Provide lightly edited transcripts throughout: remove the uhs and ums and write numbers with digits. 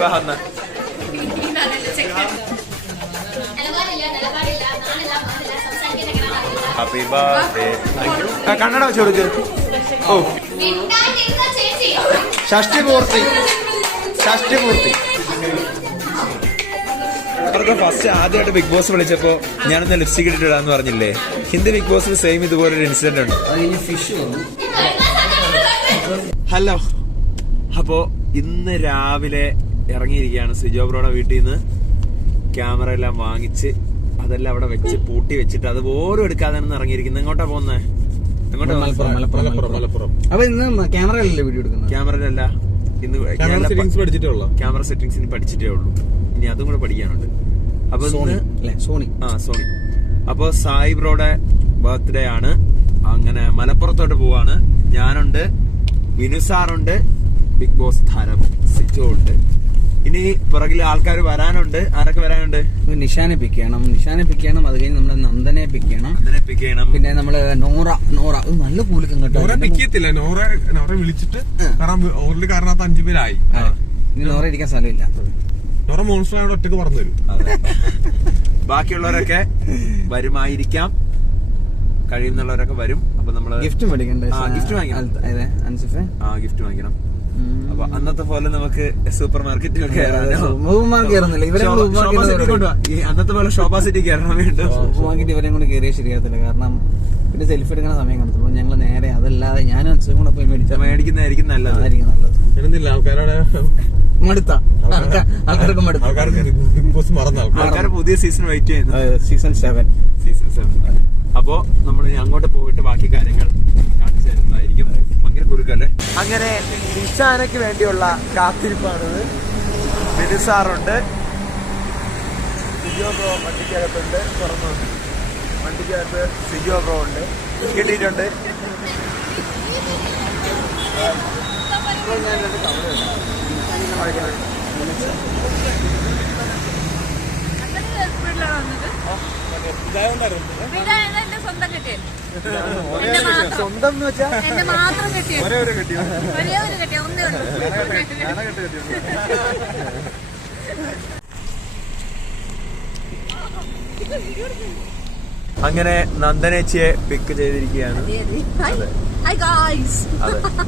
വിവാഹം happy birthday. കണ്ണട വെച്ച് കൊടുക്ക്. ഓ ഷഷ്ടിപൂർത്തി. അവർക്ക് ഫസ്റ്റ് ആദ്യമായിട്ട് ബിഗ് ബോസ് വിളിച്ചപ്പോ ഞാനൊന്ന് ലിപ്സ്റ്റിക് ഇട്ടിടാന്ന് പറഞ്ഞില്ലേ? ഹിന്ദി ബിഗ് ബോസിൽ സെയിം ഇതുപോലൊരു ഇൻസിഡന്റ് ഉണ്ട്. ഹലോ, അപ്പോ ഇന്ന് രാവിലെ ഇറങ്ങിയിരിക്കുകയാണ് സിജോ ബ്രോയുടെ വീട്ടിൽ നിന്ന്. ക്യാമറ എല്ലാം വാങ്ങിച്ച് അതെല്ലാം അവിടെ വെച്ച് പൂട്ടി വെച്ചിട്ട് അത് പോലും എടുക്കാതെ ഇറങ്ങിയിരിക്കുന്നത്. എങ്ങോട്ടാ പോകുന്നേ? മലപ്പുറം. അപ്പൊ ഇന്ന് ക്യാമറയിലല്ലേ വീഡിയോ എടുക്കുന്നത്? ക്യാമറയിലല്ല, ഇന്ന് ക്യാമറ സെറ്റിംഗ്സിന് പഠിച്ചിട്ടേ ഉള്ളൂ. ഇനി അതും കൂടെ പഠിക്കാനുണ്ട്. അപ്പൊ സോണി. അപ്പൊ സായി ബ്രോയുടെ ബർത്ത്ഡേ ആണ്. അങ്ങനെ മലപ്പുറത്തോട്ട് പോവാണ്. ഞാനുണ്ട്, വിനുസാറുണ്ട്, ബിഗ് ബോസ് താരം സിജോ ഉണ്ട്. ഇനി പുറകിൽ ആൾക്കാർ വരാനുണ്ട്. ആരൊക്കെ വരാനുണ്ട്? നിഷാനെ പിക്ക് ചെയ്യണം. അത് കഴിഞ്ഞ് നമ്മുടെ നന്ദനെ പിക്ക് ചെയ്യണം. പിന്നെ നമ്മള് നോറ നല്ല കൂലിക്കും കേട്ടോ. നോറ വിളിച്ചിട്ട് കാരണം 5 പേരായി. ഇനി നോറ ഇരിക്കാൻ സ്ഥലമില്ല. നോറ മോൺസ്റ്റർ ഒറ്റക്ക് പറഞ്ഞു തരും. ബാക്കിയുള്ളവരൊക്കെ വരുമായിരിക്കാം, കഴിയുന്നുള്ളവരൊക്കെ വരും. അപ്പൊ നമ്മള് ഗിഫ്റ്റ് മേടിക്കണ്ടേ? ഗിഫ്റ്റ് വാങ്ങിക്കണം. അപ്പൊ അന്നത്തെ പോലെ നമുക്ക് സൂപ്പർ മാർക്കറ്റിൽ അന്നത്തെ പോലെ ഷോപ്പാ സിറ്റി കയറണം. സൂപ്പർ മാർക്കറ്റ് ഇവരെയും കൂടെ കയറിയാൽ ശരിയാകത്തില്ല. കാരണം പിന്നെ സെൽഫി എടുക്കുന്ന സമയം കാണത്തുള്ളൂ. ഞങ്ങള് നേരെ അതല്ലാതെ ഞാനും അച്ഛനും കൂടെ പോയി മേടിക്കുന്നതായിരിക്കും നല്ലത്. ആൾക്കാരുടെ ആൾക്കാർക്ക് ആൾക്കാർ പുതിയ സീസൺ വെയിറ്റ് ചെയ്യുന്നു. സീസൺ 7. അപ്പോ നമ്മൾ അങ്ങോട്ട് പോയിട്ട് ബാക്കി കാര്യങ്ങൾ കാണിച്ചു തരുന്നതായിരിക്കും. ഭയങ്കര കുറുക്കല്ലേ. അങ്ങനെ നിഷാനയ്ക്ക് വേണ്ടിയുള്ള കാത്തിരിപ്പാണിത്. വിനുസാറുണ്ട്, സിജോ ബ്രോ വണ്ടിക്കകത്തുണ്ട്. തുറന്നു വണ്ടിക്കകത്ത് സിജോ ബ്രോ ഉണ്ട്. കിട്ടിയിട്ടുണ്ട്. സ്വന്തം എന്ന് വെച്ചാൽ അങ്ങനെ നന്ദനേച്ചിയെ പിക്ക് ചെയ്തിരിക്കുകയാണ്.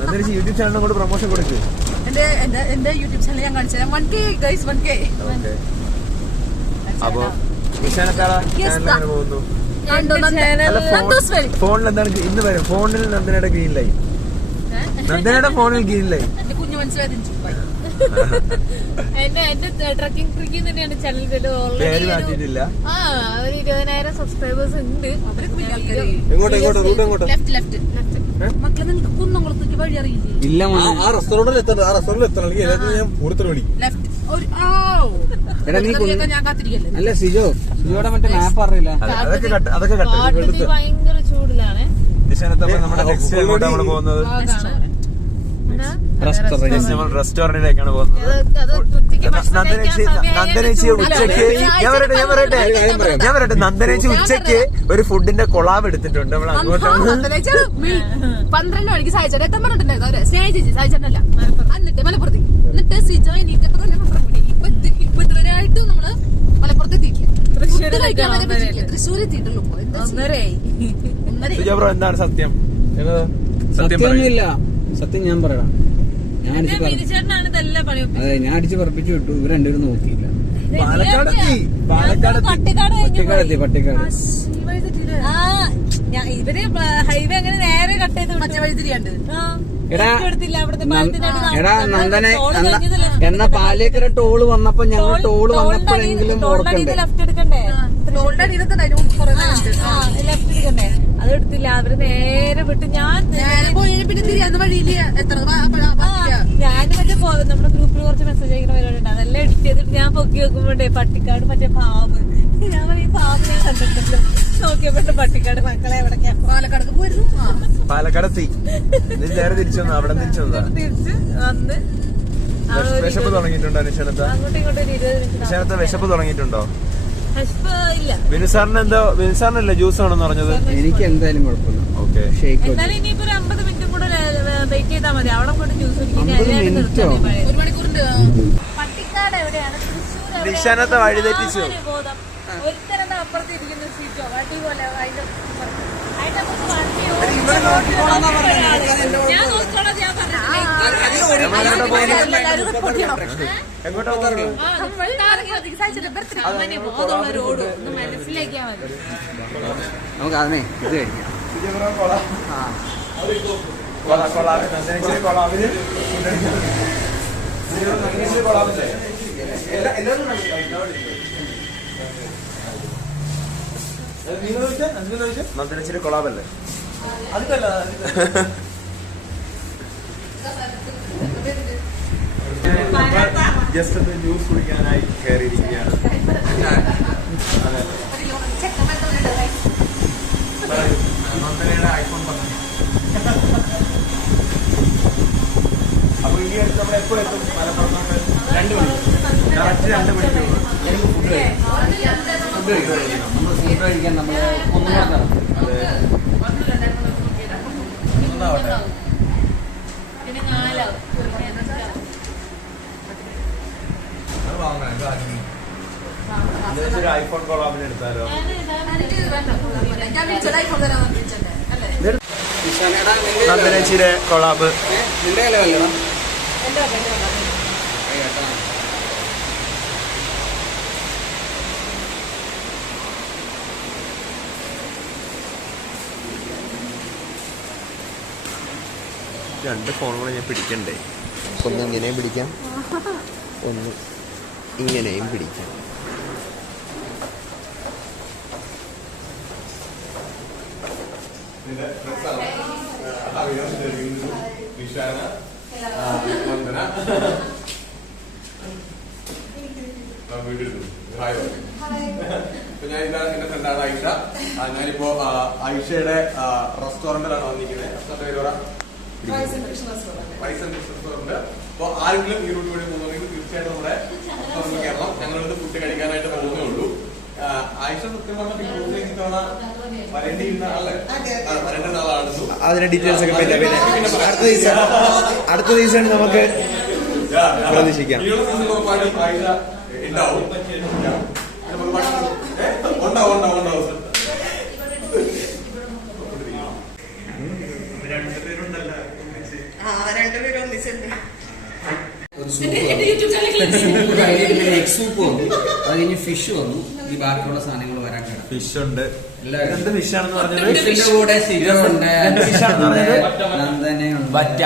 നന്ദനേച്ചി യൂട്യൂബ് ചാനലിനെ കൂടെ പ്രൊമോഷൻ കൊടുക്കും. എന്റെ യൂട്യൂബ് ചാനൽ ഞാൻ കാണിച്ചു തരാം. 1K guys, 1K. അപ്പൊ നിഷാനക്കാള ചാനൽ പോകുന്നു. ഫോണിൽ എന്താണ് ഇന്ന് വരും? ഫോണിൽ നന്ദനയുടെ ഗ്രീൻ ലൈൻ. നന്ദനയുടെ ഫോണിൽ ഗ്രീൻ ലൈൻ. കുഞ്ഞു മനസ്സിലായി. എന്റെ ട്രക്കിംഗ് ഫ്രീക്കിൽ തന്നെയാണ് ചാനൽ. പേര് മാറ്റിയിട്ടില്ല. ഒരു 20,000 സബ്സ്ക്രൈബേഴ്സ് ഉണ്ട്. മക്കളെ നിങ്ങൾക്ക് കുന്നംകുളത്തേക്ക് വഴി അറിയില്ലേ? ഇല്ല, ആ റെസ്റ്റോറന്റിൽ എത്തണമെങ്കിൽ ഞാൻ കൂടുതൽ വിളിക്കും. ഞാൻ കാത്തിരിക്കല്ലേ. അല്ല സിജോയുടെ മറ്റേ മാപ്പ് അറിയില്ല. അതൊക്കെ ഭയങ്കര ചൂടിലാണ്. നിശാനത്തപ്പോ നമ്മുടെ നെക്സ്റ്റ് എങ്ങോട്ടാണ് നമ്മള് പോകുന്നത്? റെസ്റ്റോറന്റിലേക്കാണ് പോകുന്നത്. നന്ദനേച്ചി ഉച്ചക്ക് ഞാൻ പറയട്ടെ നന്ദനേച്ചി ഉച്ചക്ക് ഒരു ഫുഡിന്റെ കൊളാബ് എടുത്തിട്ടുണ്ട്. നമ്മൾ അങ്ങോട്ടാണ് 12 മണിക്ക് സായിച്ചേട്ടൻ എത്താൻ പറഞ്ഞിട്ടുണ്ടായിരുന്നു. സ്നേഹ ചേച്ചി സായിച്ചേട്ടനല്ല, എന്നിട്ട് മലപ്പുറത്ത്. എന്നിട്ട് സിജോ എനിക്കപ്പോ ഇപ്പൊ ഇതുവരെയായിട്ട് നമ്മള് മലപ്പുറത്ത് എത്തിയിട്ടില്ല. തൃശ്ശൂർ എത്തിയിട്ടുള്ളൂ. സിജോ ബ്രോ എന്താണ് സത്യം? സത്യമൊന്നുമില്ല. സത്യം ഞാൻ പറയണം. ഞാൻ അടിച്ച് പറപ്പിച്ചു വിട്ടു. ഇവർ രണ്ടുപേരും നോക്കിയില്ല. പട്ടിക്കാട് ഇവര് ഹൈവേ അങ്ങനെ നേരെ കട്ട് ചെയ്ത് മറ്റേ വഴി തിരിയാണ്ട്. എടാ നന്ദനെ എന്നാ പാലേക്കര ടോള് വന്നപ്പോ ഞങ്ങൾ ടോള് വന്നപ്പോഴെങ്കിലും ലെഫ്റ്റ് എടുക്കണ്ടേ? ലെഫ്റ്റ് എടുക്കണ്ടേ? അത് എടുത്തില്ല. അവര് നേരെ വിട്ട് ഞാൻ പിന്നെ തിരിയാത്ത വഴിയില് ഞാൻ മറ്റേ നമ്മുടെ ഗ്രൂപ്പിൽ കുറച്ച് മെസ്സേജ് അയക്കുന്ന പരിപാടി. അതെല്ലാം എഡിറ്റ് ചെയ്തിട്ട് ഞാൻ പൊക്കി വെക്കുമ്പോണ്ടേ പട്ടിക്കാട് മറ്റേ പാമ്പ്. ഞാൻ ഈ പാമ്പ് ഞാൻ കണ്ടിട്ടുണ്ടല്ലോ. നോക്കിയപ്പോട്ട് പട്ടിക്കാട് മക്കളെ എവിടേക്കാ? പാലക്കാടൊക്കെ പോയിരുന്നു. പാലക്കാടെത്തി നേരെ തിരിച്ചു വന്നു. അവിടെ തിരിച്ചു വന്ന് വിശപ്പ് തുടങ്ങിയിട്ടുണ്ടോ നിഷാനത്ത? അങ്ങോട്ടും ഇങ്ങോട്ടും 20 മിനിറ്റ്. നിഷാനത്ത വിശപ്പ് തുടങ്ങിയിട്ടുണ്ടോ? ഇല്ല. വിനുസാറിനല്ലേ ജ്യൂസ് ആണെന്ന് പറഞ്ഞത്? എനിക്ക് എന്തായാലും കുഴപ്പമില്ല. ഓക്കെ, എന്നാലും ഇനിയിപ്പോ ഒരു 50 മിനിറ്റും കൂടെ വെയിറ്റ് ചെയ്താൽ മതി. അവിടെ പോയിട്ട് ജ്യൂസ് ഒരു മണിക്കൂറിന്റെ പട്ടിക്കാട് നിശാനത്തെ വഴിതെറ്റിച്ചു. ബോധം ഒരുത്തരം അപ്പുറത്തിരിക്കുന്ന സീറ്റോ അടിപോലെ അതിന്റെ ഞാൻ നോക്കിക്കോളാം. ഞാൻ റോഡ് ഒന്ന് മനസ്സിലാക്കിയാൽ മതി. നമുക്ക് അതിനെ ഇത് കഴിക്കാം. നന്ദനച്ചിരി കൊളാബല്ലേ? ജസ്റ്റ് ഒന്ന് ജ്യൂസ് കുടിക്കാനായി കയറിയിരിക്കുകയാണ്. നന്ദനയുടെ ഐഫോൺ 10. അപ്പൊ ഈ അടുത്ത് നമ്മൾ എപ്പോ എത്തും മലപ്പുറത്തോട്ട്? 2 മണി. കറക്റ്റ് 2 മണിക്ക് നമ്മൾ ഫുഡ് കഴിക്കാൻ നമ്മൾ ഒന്നാമതാണ്. പിന്നെ 4 ഐഫോൺ കൊളാബിന് എടുത്താലോ? നന്ദനച്ചിയുടെ കൊളാബ് നിന്റെ കലവല്ലോ? രണ്ട് ഫോൺ കൂടെ ഞാൻ പിടിക്കണ്ടേ? ഒന്ന് ഇങ്ങനെയും പിടിക്കാം, ഒന്ന് ഇങ്ങനെയും പിടിക്കാം. ഞാൻ ഇതാണ് എന്റെ ഫ്രണ്ടാണ് ഐഷ. ഞാനിപ്പോ ഐഷയുടെ റെസ്റ്റോറന്റിലാണ് വന്നിരിക്കുന്നത്. റെസ്റ്റോറന്റ്. അപ്പൊ ആരെങ്കിലും ഈ റൂട്ട് വഴി പോകുന്നെങ്കിൽ തീർച്ചയായിട്ടും നമ്മുടെ റെസ്റ്റോറന്റിൽ കയറണം. ഞങ്ങളിത് ഫുഡ് കഴിക്കാനായിട്ട് പോകുന്നേ ഉള്ളൂ. ആയിഷ സത്യം പറഞ്ഞാൽ ഇത്തവണ വരേണ്ടിയിരുന്ന ആളെ വരേണ്ട ആളാണെന്നു. അതിന്റെ ഡീറ്റെയിൽസ് ഒക്കെ പിന്നെ അടുത്ത ദിവസം നമുക്ക് പ്രതീക്ഷിക്കാം. ആയിഷ ഉണ്ടാവും. ഉണ്ടാവും. എഗ് സൂപ്പ് വന്നു, അത് കഴിഞ്ഞ് ഫിഷ് വന്നു. ഈ ബാക്കിയുള്ള സാധനങ്ങൾ വരാൻ കിടക്കും. ഫിഷ് ഉണ്ട്. എന്ത് ഫിഷ് ആണെന്ന് പറഞ്ഞത്? ഫിഷിന്റെ കൂടെ സിജോണ്ട്, നന്ദനയുണ്ട്, വറ്റ.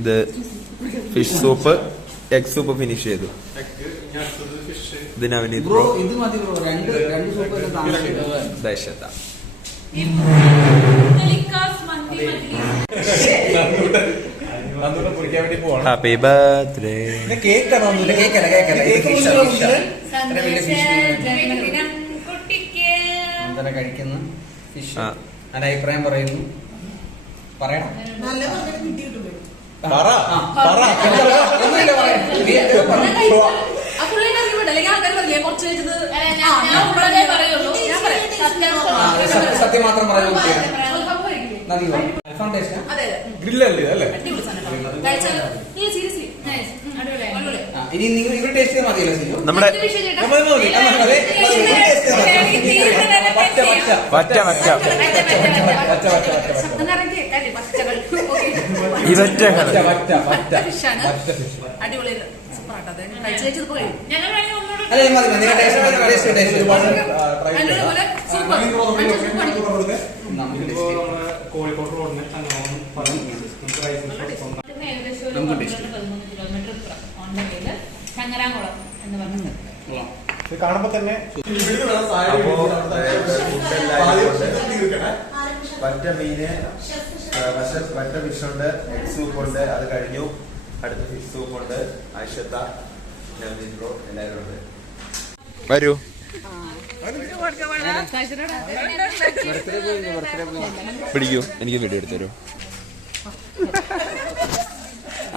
ഇത് fish soup, egg soup finish ചെയ്തു. ഇത് നവനീത് ബ്രോ. ഇത് മതി ബ്രോ. രണ്ട് സൂപ്പ് താമസിച്ചു. ദേശത്ത കുടിക്കാൻ വേണ്ടി പോവാണ്. Happy birthday. നന്ദന കഴിക്കുന്നു ഫിഷ്. അതിന്റെ അഭിപ്രായം പറയുന്നു. പറയണം. സത്യം മാത്രം പറയുന്നു. ഗ്രില്ലല്ലേ അല്ലേ? ഇനി നിങ്ങൾ ഇവിടെ ടേസ്റ്റ് ചെയ്താൽ മതിയല്ലോ സിജോ. നമ്മുടെ കോഴിക്കോട് റോഡിന് ചങ്ങരാംകുളം എന്ന് പറഞ്ഞത് കാണുമ്പോ തന്നെ വറ്റ മീന്, വറ്റ ഫിഷ് ഉണ്ട്, എഗ് സൂപ്പ് ഉണ്ട്. അത് കഴിഞ്ഞു. അടുത്ത ഫിഷ് സൂപ്പ് ഉണ്ട്. ഐഷത്ത, നവനീത് ബ്രോ എല്ലാവരും ഉണ്ട്. വരൂ. പിടിക്കൂ, എനിക്ക് വീഡിയോ എടുത്തു തരൂ.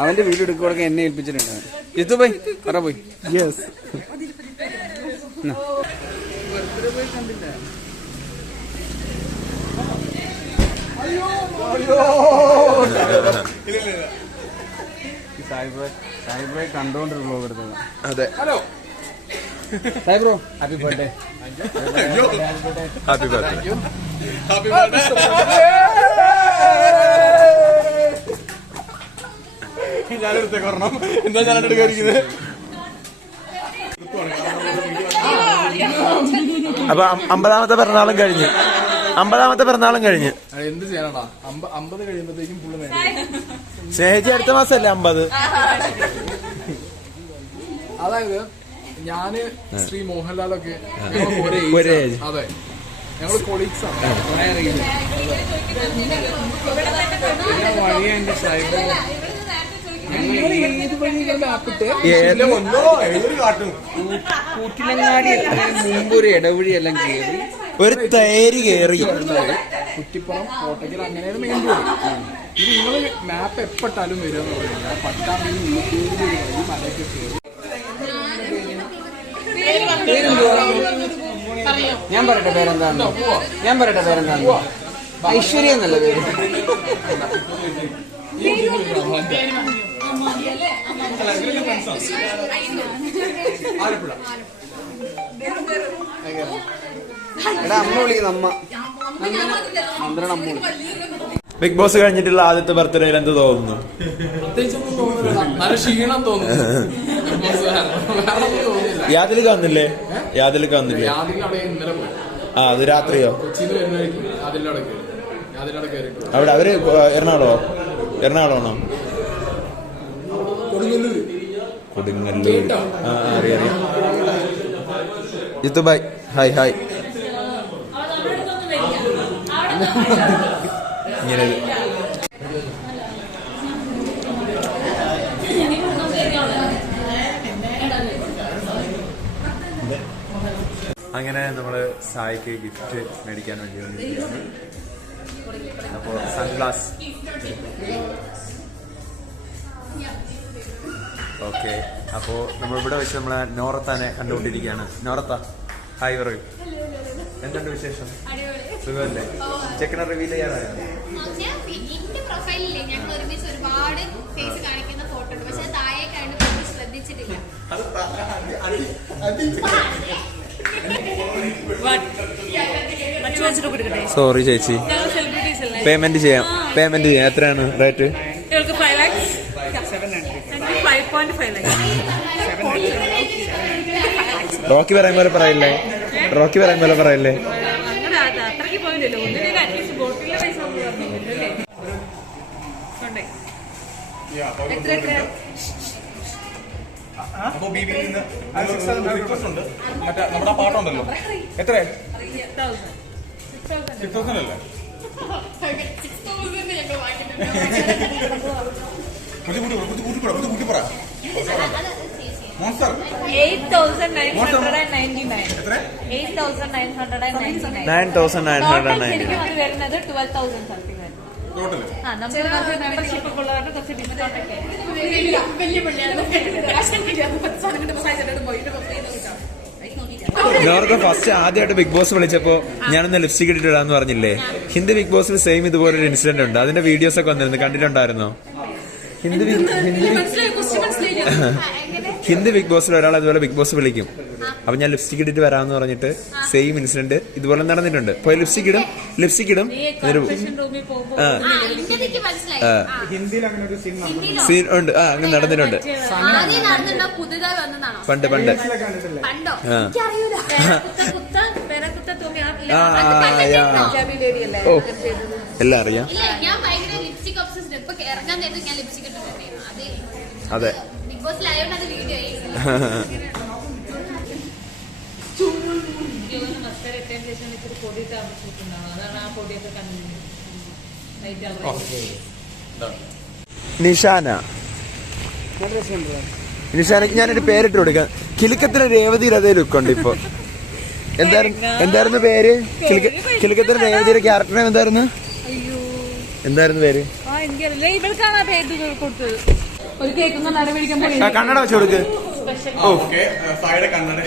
അവന്റെ വീഡിയോ എടുക്കുവാണെങ്കിൽ എന്നെ ഏൽപ്പിച്ചിട്ടുണ്ട്. ഇത് പോയി പറ പോയി. യെസ്. പോയി കണ്ടില്ല. സായിബ്രോ കണ്ടോണ്ടിരുന്നു വ്ലോഗ് എടുത്തത്. അതെ. Hello Sai bro happy birthday. Happy birthday. Happy birthday. ഞാനെടുത്തേക്ക് വരണം. എന്താ ഞാനെടുത്ത് കയറിക്കുന്നത്? അപ്പൊ 50ാമത്തെ പിറന്നാളും കഴിഞ്ഞ് 50ാമത്തെ പിറന്നാളും കഴിഞ്ഞ് എന്ത് ചെയ്യാനാടാ? 50 കഴിയുമ്പോഴത്തേക്കും പുള്ളി നേരെ സ്നേഹിച്ച് അടുത്ത മാസമല്ലേ 50? അതായത് ഞാന് ശ്രീ മോഹൻലാലൊക്കെ ഒരേ age. അതെ, ഞങ്ങള് കൊളീഗ്സ് ആണ്. വഴിയ എന്റെ സായിബ്രോ കൂട്ടിലങ്ങാടി മുമ്പ് ഒരു ഇടവഴി എല്ലാം കയറി ഒരു തേര് കേറി കുറ്റിപ്പുറം കോട്ടയ്ക്കൽ അങ്ങനെയാണ് മെയിൻ റോഡ്. ഇത് നിങ്ങള് മാപ്പ് എപ്പോട്ടാലും വരിക എന്ന് പറയുന്നത് പട്ടാമ്പി ഈ മലയൊക്കെ കയറി. ഞാൻ പറയട്ടെ പേരെന്താണോ? ഐശ്വര്യ എന്നല്ല പേര്. ആലപ്പുഴ. എടാ അമ്മ വിളിക്കുന്ന അമ്മ നന്ദന അമ്മ വിളിക്കും. ബിഗ് ബോസ് കഴിഞ്ഞിട്ടുള്ള ആദ്യത്തെ ബർത്ത്ഡേയിൽ എന്ത് തോന്നുന്നു? പ്രത്യേകിച്ചൊന്നും തോന്നുന്നില്ല, നല്ല ക്ഷീണം തോന്നുന്നു. യാതിലേക്ക് വന്നില്ലേ? യാതിലേക്ക് വന്നില്ലേ? യാതിലവിടെ ഇന്നലെ പോയി. ആ, അത് രാത്രിയോ? കൊച്ചിയിൽ വരുന്നതായിരിക്കും. യാതിലവിടെ കയറി. അവിടെ അവര് എറണാകുളമാണോ? കൊടുങ്ങല്ലൂർ. ആ, അറിയാം. ജിത്തു ബൈ. ഹായ് ഇങ്ങനെ അങ്ങനെ നമ്മള് സായിക്ക് ഗിഫ്റ്റ് മേടിക്കാൻ വേണ്ടി വന്നിരിക്കുകയാണ്. അപ്പോ സൺഗ്ലാസ്. ഓക്കെ, അപ്പോ നമ്മളിവിടെ വെച്ച് നമ്മളെ നോറത്താനെ കണ്ടുകൊണ്ടിരിക്കുകയാണ്. നോറത്ത, ഹായ് പറയൂ. എന്തുണ്ട് വിശേഷം? സുഖമല്ലേ? ചെക്കനെ റിവീൽ ചെയ്യാനായോ? എന്റെ പ്രൊഫൈലില്ലേ ഞങ്ങൾ ഒരുമിച്ച് ഒരുപാട് ഫേസ് കാണിക്കുന്ന ഫോട്ടോ ഉണ്ട്, പക്ഷെ താഴേക്കായിട്ട് ശ്രദ്ധിച്ചിട്ടില്ല. സോറി ചേച്ചി, പേയ്മെന്റ് ചെയ്യാം. എത്രയാണ് റേറ്റ്? റോക്കി പറയുന്ന പോലെ പറയില്ലേ? അത്രയ്ക്ക് പോയില്ലല്ലോ. ഒന്നിനും അറ്റ്ലീസ്റ്റ് ബോട്ടിലെ പൈസ പറഞ്ഞില്ലല്ലേ? അപ്പൊ ബിബിയിൽ നിന്ന് റിക്വസ്റ്റ് ഉണ്ട്. മറ്റേ നമ്മുടെ ആ പാട്ടുണ്ടല്ലോ, എത്ര 6,000 അല്ലേ? കൂട്ടി പറ. മോൺസ്റ്റർ 8,999 ശരിക്കും അത് വരുന്നത് 12,000 സംതിങ് വരും ടോട്ടല്. നമുക്ക് മെമ്പർഷിപ്പ് ഒക്കെ ഉള്ളവരുടെ കുറച്ച് ഡിസ്കൗണ്ട് ഒക്കെ. നോർക്ക് ഫസ്റ്റ് ആദ്യമായിട്ട് ബിഗ് ബോസ് വിളിച്ചപ്പോ ഞാനൊന്ന് ലിപ്സ്റ്റിക് ഇട്ടിടാന്ന് പറഞ്ഞില്ലേ? ഹിന്ദി ബിഗ് ബോസിൽ സെയിം ഇതുപോലെ ഒരു ഇൻസിഡന്റ് ഉണ്ട്. അതിന്റെ വീഡിയോസ് ഒക്കെ വന്നിരുന്നു, കണ്ടിട്ടുണ്ടായിരുന്നോ? ഹിന്ദി ബിഗ് ബോസിൽ ഒരാൾ അതുപോലെ ബിഗ് ബോസ് വിളിക്കും. അപ്പൊ ഞാൻ ലിപ്സ്റ്റിക് ഇട്ടിട്ട് വരാമെന്ന് പറഞ്ഞിട്ട് സെയിം ഇൻസിഡന്റ് ഇതുപോലെ നടന്നിട്ടുണ്ട്. പോയി ലിപ്സ്റ്റിക് ഇടും. സീൻ ഉണ്ട്. അങ്ങനെ നടന്നിട്ടുണ്ട് പണ്ട്. ഓ, എല്ലാം അറിയാം. അതെ. നിഷാനക്ക് ഞാനൊരു പേരിട്ട് കൊടുക്കാം. കിലുക്കത്തിന് രേവതിയുടെ അതേ ലുക്കുണ്ട് ഇപ്പൊ. എന്തായിരുന്നു പേര്? കിലുക്കത്തിന് രേവതിയുടെ ക്യാരക്ടർ എന്തായിരുന്നു പേര്? ഒരു കേക്കൊന്നും നടപടിക്കാൻ പോയി കണ്ണട വെച്ച് കൊടുക്ക്. ഓക്കെ, സായിയുടെ കണ്ണട.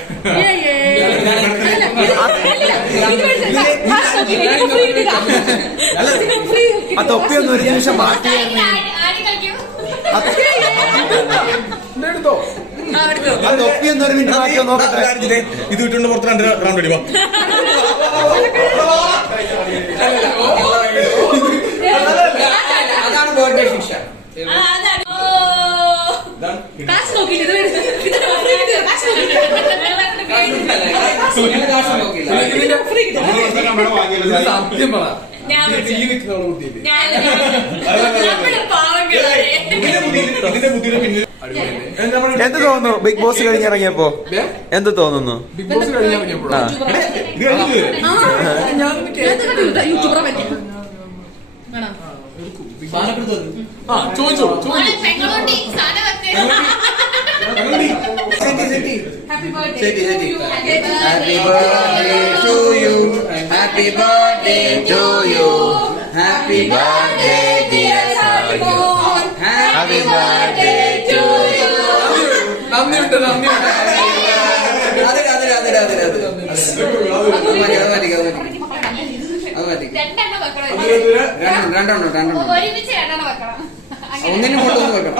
ആ തൊപ്പിയൊന്നും ഒരു നിമിഷം മാറ്റിയായിരുന്നു. എടുത്തോ. തൊപ്പി എന്നൊരു മിനിറ്റ് മാറ്റം നോക്കട്ടെ. ഇത് ഇട്ടുകൊണ്ട് പുറത്ത് 2 റൗണ്ട് അടിവാ. അതാണ് ബർത്ത്ഡേ ശിക്ഷ. കാശ് നോക്കില്ല സത്യം പറ. ഇതിന്റെ ബുദ്ധിയുടെ പിന്നിൽ എന്ത് തോന്നുന്നു ബിഗ് ബോസ് കഴിഞ്ഞിറങ്ങിയപ്പോ? എന്ത് തോന്നുന്നു? ബിഗ് ബോസ് കഴിഞ്ഞപ്പോഴാ യൂട്യൂബറെ പറ്റി ചോദിച്ചോ. പെങ്ങളോട്ടി സാധനം ഹാപ്പി ശരി, ശരി. Birthday Happy birthday to you. Happy birthday dear Sayu. Happy birthday to you. നന്ദിയുണ്ട്. രണ്ടെണ്ണം വെക്കണം. രണ്ടെണ്ണം ഒരുമിച്ച് 2 എണ്ണം വെക്കണം. ഒന്നിനും കൊണ്ടൊന്നും വെക്കണം.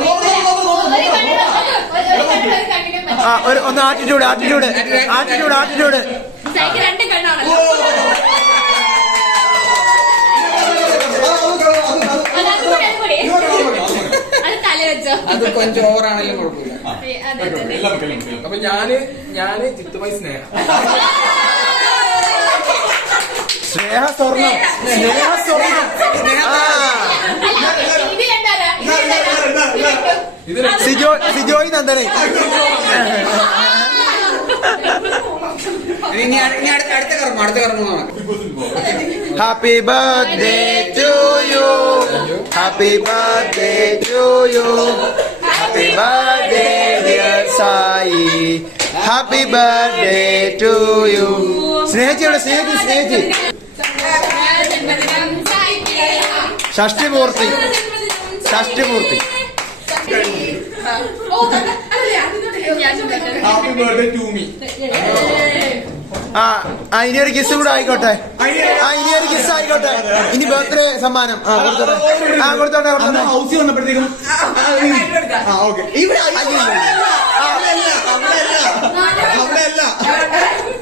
ഒന്ന് ആറ്റിറ്റ്യൂഡ് സൈക്ക് 2 കണ്ണാണല്ലോ. അത് തല വെച്ചോ. അത് കുറച്ച് ഓവറാണെങ്കിലും കുഴപ്പമില്ല. അപ്പൊ ഞാന് ചിത്തുമായി സ്നേഹം. സ്നേഹ സ്വർണം. സിജോയ് നന്ദനെ. ഇനി അടുത്ത കർമ്മ happy birthday to you. Happy birthday to you. Happy birthday dear Sai. Happy birthday to you. സ്നേഹിച്ച് ഷഷ്ടിപൂർത്തി. Happy birthday to me. ഇനി ഒരു കിസ് കൂടെ ആയിക്കോട്ടെ. ഇനി ബർത്ത്ഡേ സമ്മാനം കൊടുത്തോട്ടെ. ഹൗസിൽ വന്നപ്പോഴത്തേക്കും അവിടെയല്ല.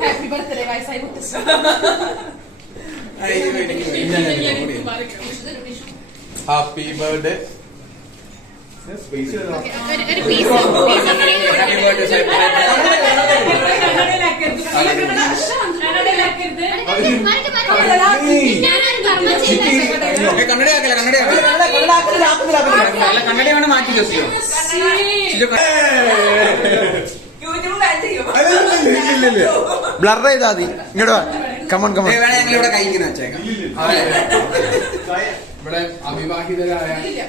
ഹാപ്പി ബർത്ത്ഡേ വയസ്സായി ഹാപ്പി ബർത്ത്ഡേ. ഒരു പീസ് കണ്ണടയാണ് മാറ്റി വെച്ചോ. ബ്ലർ ചെയ്താ മതി. ഇങ്ങോട്ട് കമൺ. വേണേ ഞങ്ങൾ ഇവിടെ കൈക്കുന്ന വെച്ചേക്കാം. ഇവിടെ അവിവാഹിതരായ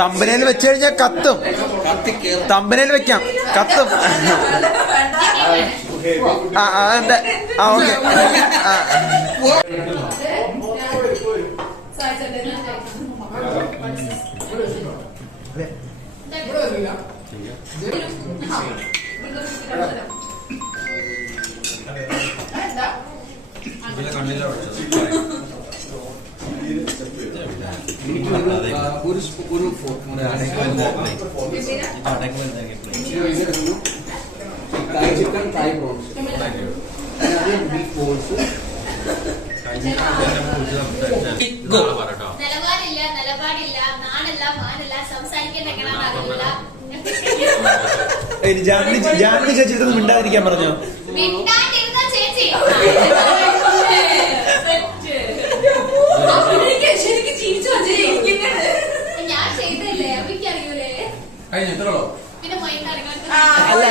തമ്പനയിൽ വെച്ച് കഴിഞ്ഞാൽ കത്തും. തമ്പനയിൽ വെക്കാം, കത്തും. ഒരു ചിക്കൻ തായ് പ്രോൺസ് നിലപാടില്ല നാണല്ല മാനല്ല സംസാരിക്കേണ്ട എങ്ങനെയാണെന്ന് അറിയില്ല. ജാൻവി ചേച്ചിട്ട് മിണ്ടാതിരിക്കാൻ പറഞ്ഞോ? മിണ്ടാണ്ടിരുന്ന ചേച്ചി ശരിക്കും ജീവിച്ചു ഞാൻ ചെയ്തല്ലേ എനിക്കറിയൂലേ. കഴിഞ്ഞോ? പിന്നെ മൈൻഡ് അറിയാൻ അല്ല,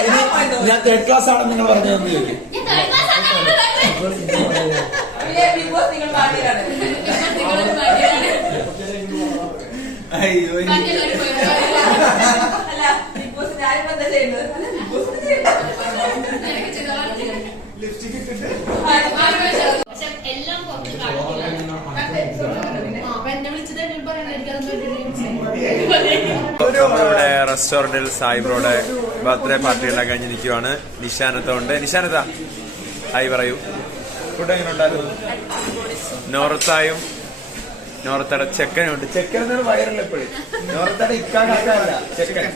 ഞാൻ തേർഡ് ക്ലാസ് ആണെന്ന് നിങ്ങൾ പറഞ്ഞു തന്നെ ചോദിക്കും. അയ്യോ, പക്ഷെ എല്ലാം പുറത്ത് കാണിക്കില്ല. നമ്മളുടെ റെസ്റ്റോറന്റിൽ സായിബ്രോയുടെ ബർത്ത്ഡേ പാർട്ടിയെല്ലാം കഴിഞ്ഞ് നിൽക്കുവാണ്. നിശാനത്തുണ്ട്. നിശാനത്താ ഹായ് പറയൂ. ഫുഡ് എങ്ങനെ ഉണ്ടായിരുന്നു? നോറത്തായും നോർത്തട ചെക്കനുണ്ട്. ചെക്കൻ വയറല്ല എപ്പോഴും. നോർത്തട ഇക്കാക്കല്ല ചെക്കൻ.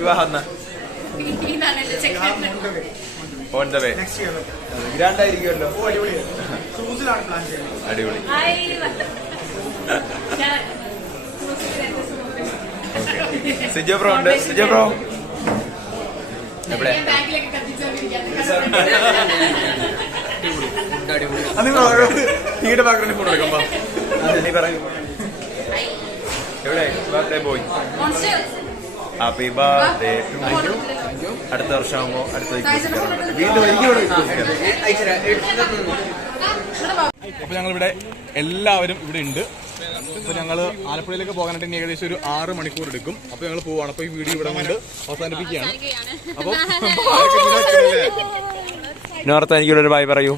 വിവാഹം ഓൺ ദ വേ. ഗ്രാൻഡ് ആയിരിക്കുമല്ലോ. അടിപൊളി. സിജോ ബ്രോ ഉണ്ട്. സിജോ ബ്രോ എവിടെ? തീയുടെ ബാക്ക്ഗ്രൗണ്ടിൽ ഫോൺ എടുക്കുമ്പോ നീ പറയൂ. എവിടെ birthday boy? Happy birthday to. അടുത്ത വർഷമാകുമ്പോ അടുത്ത വീണ്ടും അപ്പൊ ഞങ്ങളിവിടെ എല്ലാവരും ഇവിടെ ഉണ്ട്. അപ്പൊ ഞങ്ങള് ആലപ്പുഴയിലേക്ക് പോകാനായിട്ട് ഇനി ഏകദേശം ഒരു 6 മണിക്കൂർ എടുക്കും. അപ്പൊ ഞങ്ങൾ പോവാണ്. അപ്പൊ ഈ വീഡിയോ ഇവിടെ കൊണ്ട് അവസാനിപ്പിക്കുകയാണ്. അപ്പൊ നോർത്ത് എനിക്കൊരു ബൈ പറയൂ.